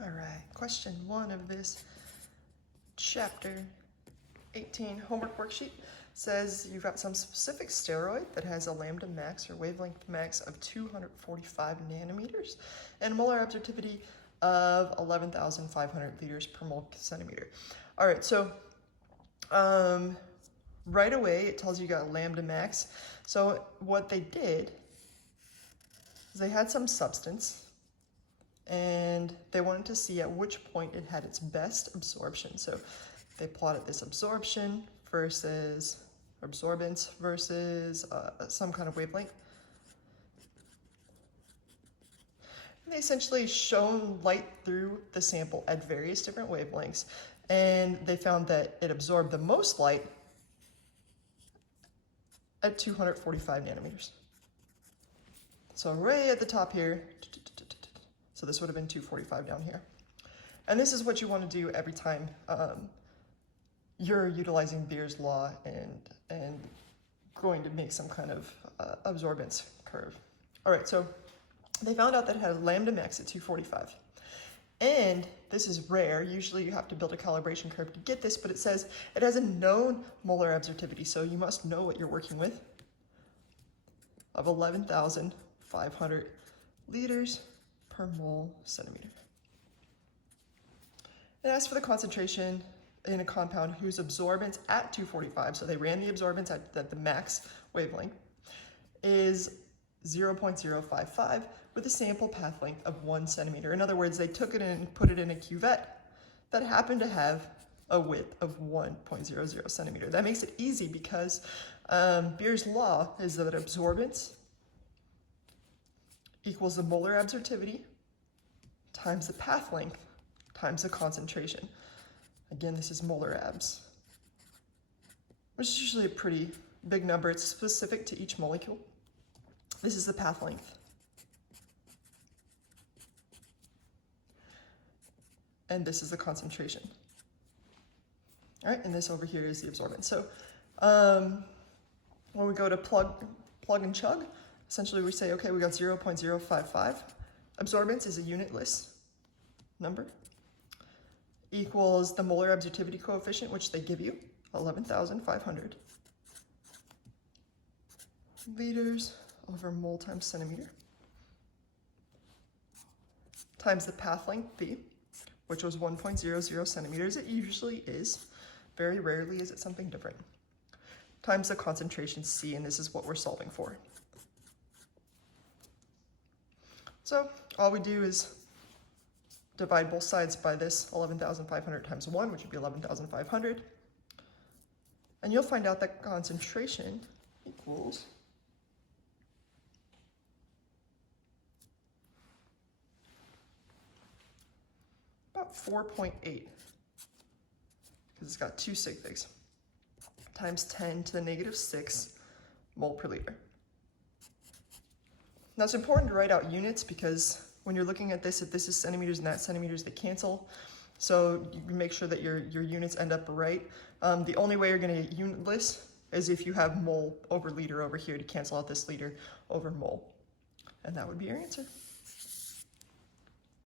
All right, question 1 of this chapter 18 homework worksheet says you've got some specific steroid that has a lambda max or wavelength max of 245 nanometers and molar absorptivity of 11,500 liters per mole centimeter. All right, so right away it tells you got lambda max. So what they did is they had some substance and they wanted to see at which point it had its best absorption. So they plotted this absorption versus absorbance versus some kind of wavelength. And they essentially shone light through the sample at various different wavelengths, and they found that it absorbed the most light at 245 nanometers. So right at the top here, so this would have been 245 down here. And this is what you want to do every time you're utilizing Beer's law and going to make some kind of absorbance curve. All right, so they found out that it had a lambda max at 245. And this is rare. Usually you have to build a calibration curve to get this, but it says it has a known molar absorptivity, so you must know what you're working with, of 11,500 liters per mole centimeter. It asks for the concentration in a compound whose absorbance at 245, so they ran the absorbance at the max wavelength, is 0.055 with a sample path length of 1 centimeter. In other words, they took it and put it in a cuvette that happened to have a width of 1.00 centimeter. That makes it easy because Beer's law is that absorbance equals the molar absorptivity times the path length times the concentration. Again, this is molar abs, which is usually a pretty big number. It's specific to each molecule. This is the path length. And this is the concentration. All right, and this over here is the absorbance. So when we go to plug and chug, essentially we say, okay, we got 0.055. Absorbance is a unitless number, equals the molar absorptivity coefficient, which they give you, 11,500 liters over mole times centimeter, times the path length, B, which was 1.00 centimeters. It usually is. Very rarely is it something different. Times the concentration, C, and this is what we're solving for. So all we do is divide both sides by this 11,500 times 1, which would be 11,500. And you'll find out that concentration equals about 4.8, because it's got 2 sig figs, times 10 to the negative 6 mole per liter. Now it's important to write out units because when you're looking at this, if this is centimeters and that centimeters, they cancel. So you make sure that your units end up right. The only way you're going to get unitless is if you have mole over liter over here to cancel out this liter over mole. And that would be your answer.